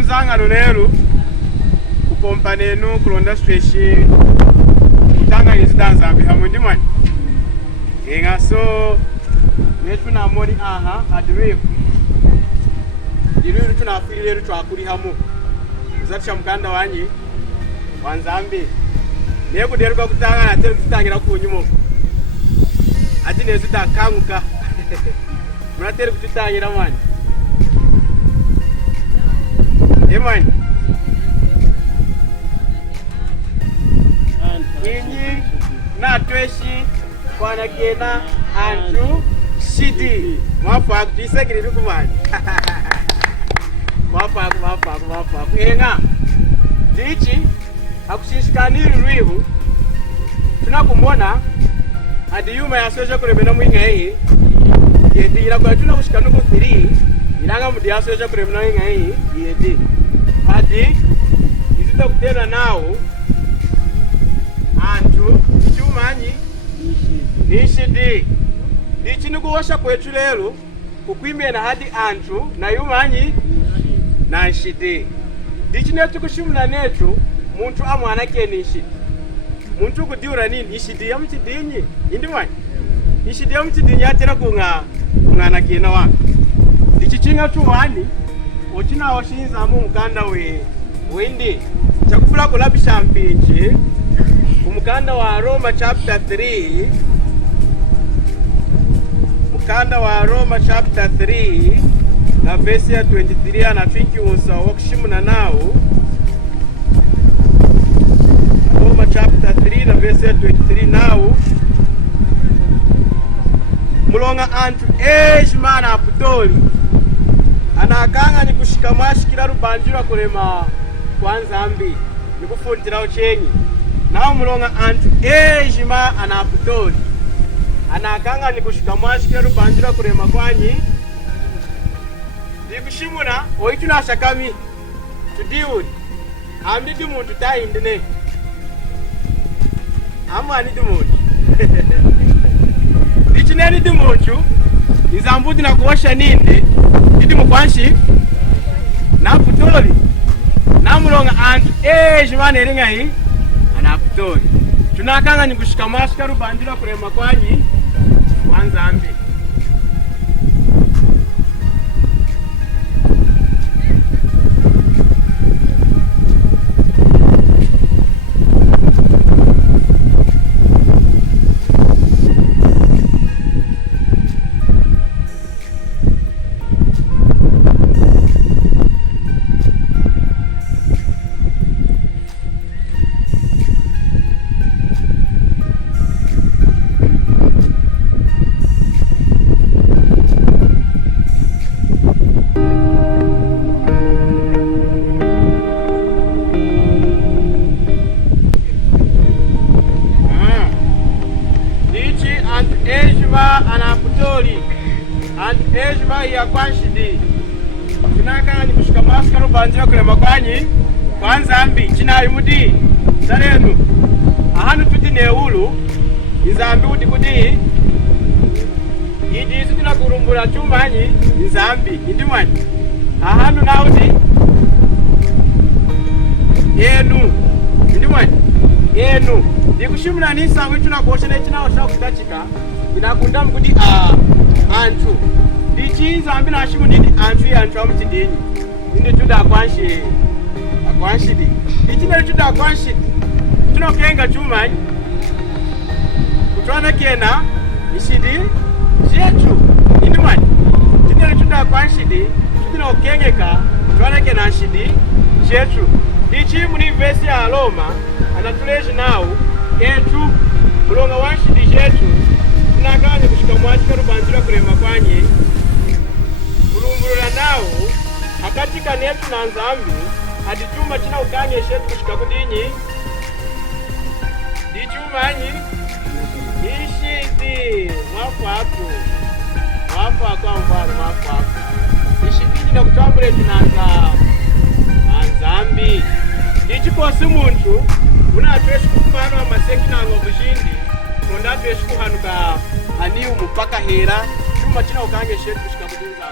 mzangano lero kupompa nenu kulonda stretch kutanga izidanzambi hamwe ndimani inga so netu na mori aha adrive ndiru tunafiri lero twakuri hamwe uzacha mkanda wanyi wanzambi nego derwa kutanga na tena tutangira kunyumo ati nezu takanguka muratere kututangira mani Eman. Nyinyi na tweshi kwana kena antu shidi. Mwafa kutisegiri rukumani. Mwafa. Enga. Dichi akushishikaniru rwihu. Tunakumona adi yuma ya soja kuremena mwinga hii. Yedi ila tunakushikanu kuthiri. Ilanga mudi ya soja kuremena mwinga hii. Yedi. Adi izita kutena nao antu chumanyi nishidi ndichini kuwasha kwetu lero kukwimena hadi antu na yumanyi na nshidi ndichine tukushimula netu muntu amwana ke nishidi muntu kudiura nini ishidi ya mchidinyi indimwanyi ishidi ya mchidinyi atera kungana kena wa ndichichinga tuwani ochina washinza mu mukanda windi chakupula kulabisha mpinji umukanda wa Roma chapter 3 mukanda wa Roma chapter 3 na verse ya 23 anafiki usa wakishimuna nao Roma chapter 3 na verse ya 23 nao mulonga antu ejimana aputoli anakanga ni kushikamashikira rubanjira kurema kwanzambi nikufuntirawo chenyi nawo mulonga antu ejima anaputoli anakanga ni kushikamashikira rubanjira kurema kwanyi ndikushimuna oituna shakami tudiuri amdidi muntu taindine amani dimuntu ndichineni dimuntu izambuti na kuwasha nindi ndidi mukwanshi na putoli na mulonga antu ejimana eringa hii anaputoli tunakanga ni kushikamashika rubandira kurema kwanyi kwanzambi anaputoli and ejima ya kwanshidi tunakanga ni kushikamashika rubanjira kurema kwanyi kwanzambi chinayimudi sarenu ahanu tuti neulu izambi udi kudi idisu tunakurumbura chumanyi izambi indimwanyi ahanu naudi yenu indimwanyi yenu ndikushimula nisangu tunakuoshana ichinaosha kutachika inakunda mkudi antu ndichinza ambi nashimu ndidi antu ya antu amutidinyi ndi tuda akwanshidi ndichine tuda akwanshidi tunokenga chumanyi kutwana kena ishidi jetu indimani chine tuda akwanshidi tutinokengeka kutwana kena nshidi jetu ndichi muni vesi ya Roma anatuleji nao entu mulonga wanshidi jetu tunakanga kushikamashika rubanjira kurema kwanyi kulungulula nawo akatika netu na nzambi hadi chuma china ukanye shetu kushika kudinyi di chuma nyi ishidi mwafu kwa mfano mwafu ishidi na kutambule tunanza nzambi ndichikosi muntu unatweshi kumano wa maseki na ngobujindi konda tweshi kuhanuka aniu mpaka hera chuma china ukange shetu kushika kudinza